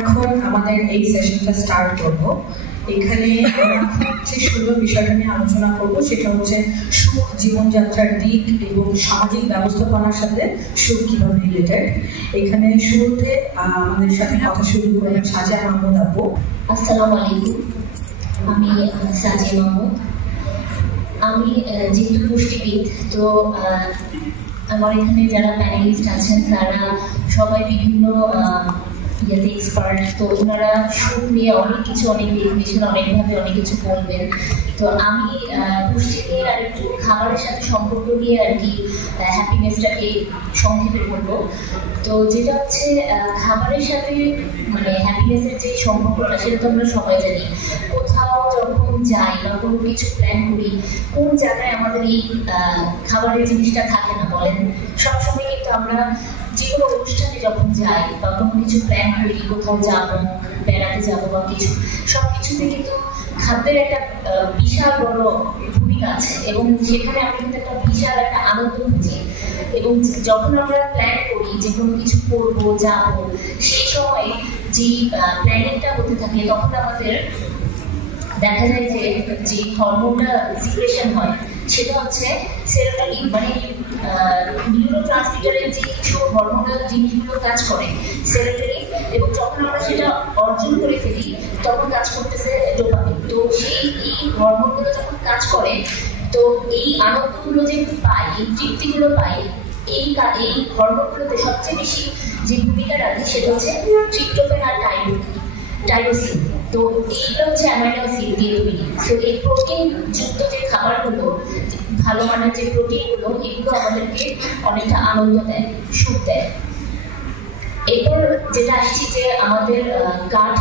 এখন আমাদের এই সেশনটা স্টার্ট করব। এখানে যে সুন্দর বিষয়টা নিয়ে আলোচনা করব সেটা হচ্ছে সুখ জীবনযাত্রার দিক এবং সামাজিক ব্যবস্থাপনার সাথে সুখ কিভাবে রিলেটেড। এখানে শুরুতে আমাদের সাথে কথা শুরু করবেন সাজিয়া মাহমুদ আপু। আসসালামু আলাইকুম, আমি সাজিয়া মাহমুদ। আমি যেহেতু পুষ্টিবিদ, তো আমার এখানে যারা প্যানেলিস্ট আছেন তারা সবাই বিভিন্ন ইয়াতে এক্সপার্ট। তো ওনারা সুখ নিয়ে অনেক কিছু, অনেক ডেফিনেশন, অনেকভাবে অনেক কিছু বলবেন। তো আমি পুষ্টি নিয়ে আর একটু খাবারের সাথে সম্পর্ক নিয়ে আর কি হ্যাপিনেসটাকে সংক্ষেপে বলবো। তো যেটা হচ্ছে খাবারের সাথে মানে হ্যাপিনেসের যে সম্পর্কটা, সেটা তো আমরা সবাই জানি। কোথাও যখন যাই বা কোনো কিছু প্ল্যান করি, কোন জায়গায় আমাদের এই খাবারের জিনিসটা থাকে না বলেন? সবসময় কিন্তু আমরা যে কোনো অনুষ্ঠানে যখন যাই বা কোনো কিছু প্ল্যান করি, কোথাও যাবো, বেড়াতে যাবো বা কিছু, সব কিছুতে কিন্তু খাদ্যের একটা বিশাল বড় ভূমিকা আছে এবং সেখানে আমরা কিন্তু একটা বিশাল একটা আনন্দ খুঁজি। এবং যখন আমরা প্ল্যান করি যে কোনো কিছু করবো, যাবো, সেই সময় যে প্ল্যানিংটা হতে থাকে তখন আমাদের দেখা যায় যে হরমোনটা সিক্রেশন হয় সেটা হচ্ছে সেরোটোনিন, মানে নিউরোট্রান্সমিটারের যে কিছু হরমোনাল জিনিসগুলো কাজ করে সেরোটোনিন, এবং যখন আমরা সেটা অর্জন করে ফেলি তখন কাজ করতেছে ডোপামিন। তো এই হরমোনগুলো যখন কাজ করে, তো এই আনন্দগুলো যে পাই, এই তৃপ্তিগুলো পাই, এই হরমোনগুলোতে সবচেয়ে বেশি যে ভূমিকা রাখে সেটা হচ্ছে ট্রিপ্টোফ্যান আর টাইরোসিন। তো এইগুলো হচ্ছে অ্যামাইনো অ্যাসিড দিয়ে তৈরি। তো এই প্রোটিন যুক্ত যে খাবারগুলো, ভালো মানের যে প্রোটিনগুলো, এগুলো আমাদেরকে অনেকটা আনন্দ দেয়, সুখ দেয়। এরপর যেটা আসছি যে আমাদের গাট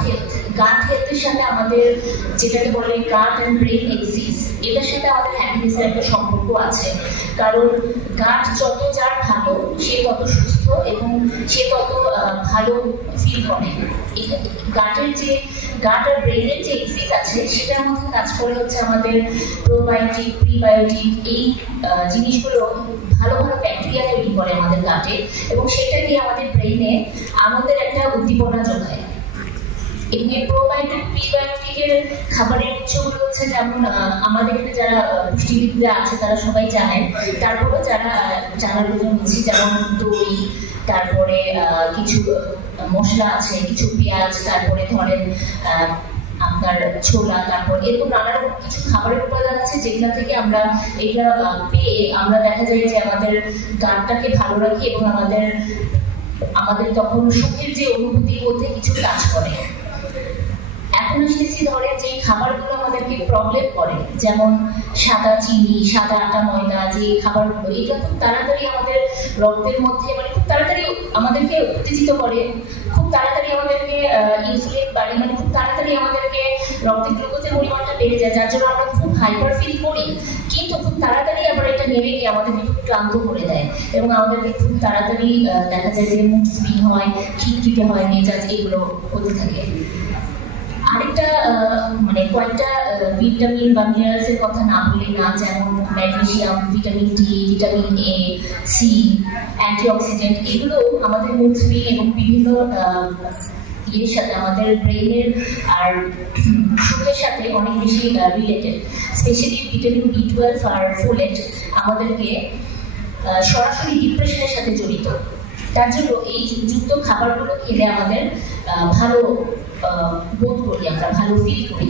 হেলথের সাথে আমাদের যেটাকে বলে গাট অ্যান্ড ব্রেন এক্সিস, এটার সাথে আমাদের হ্যাপিনেসের একটা সম্পর্ক আছে। কারণ গাট যত যার ভালো, সে তত সুস্থ এবং সে তত ভালো ফিল করে। গাট আর ব্রেনের যে এক্সিস আছে সেটার মধ্যে কাজ করে হচ্ছে আমাদের প্রোবায়োটিক, প্রিবায়োটিক, এই জিনিসগুলো ভালো ভালো ব্যাকটেরিয়া তৈরি করে আমাদের গাটে, এবং সেটা দিয়ে আমাদের ব্রেনে আনন্দের একটা উদ্দীপনা যোগায়। এমনি প্রোবায়োটিক, প্রিবায়োটিকের খাবারের উৎসগুলো হচ্ছে যেমন আমাদের এখানে যারা পুষ্টিবিদরা আছে তারা সবাই জানেন, তারপরেও যারা জানার প্রয়োজন হচ্ছে, যেমন দই, তারপরে কিছু মশলা আছে, কিছু পেঁয়াজ, তারপরে ধরেন আপনার ছোলা, তারপর এরকম নানা রকম কিছু খাবারের উপাদান আছে যেগুলা থেকে আমরা এগুলা পেয়ে আমরা দেখা যায় যে আমাদের গানটাকে ভালো রাখি এবং আমাদের তখন সুখের যে অনুভূতির মধ্যে কিছু কাজ করে। এখন আসতেছি ধরেন যে খাবারগুলো আমাদেরকে প্রবলেম করে, যেমন সাদা চিনি, সাদা আটা, ময়দা, যে খাবারগুলো, এটা খুব তাড়াতাড়ি আমাদের রক্তের মধ্যে, মানে খুব তাড়াতাড়ি আমাদেরকে উত্তেজিত করে, খুব তাড়াতাড়ি আমাদেরকে ইনসুলিন বাড়ে, মানে খুব তাড়াতাড়ি আমাদেরকে রক্তের গ্লুকোজের পরিমাণটা বেড়ে যায়, যার জন্য আমরা খুব হাইপার ফিল করি। কিন্তু খুব তাড়াতাড়ি আবার এটা নেমে গিয়ে আমাদেরকে খুব ক্লান্ত করে দেয় এবং আমাদেরকে খুব তাড়াতাড়ি দেখা যায় যে মুড সুইং হয়, খিটখিটে হয়, মেজাজ, এগুলো হতে থাকে। আরেকটা মানে কয়েকটা ভিটামিন বা মিনারেলস এর কথা না বলে না, যেমন magnesium, vitamin D, vitamin A, C, antioxidant, এগুলো আমাদের মুড সুইং এবং বিভিন্ন ইয়ের সাথে, আমাদের ব্রেনের আর সুখের সাথে অনেক বেশি রিলেটেড। স্পেশালি ভিটামিন B12 আর ফোলেট আমাদেরকে সরাসরি ডিপ্রেশনের সাথে জড়িত। তার জন্য এই যুক্ত খাবারগুলো খেলে আমাদের ভালো বোধ করি, আমরা ভালো ফিল করি।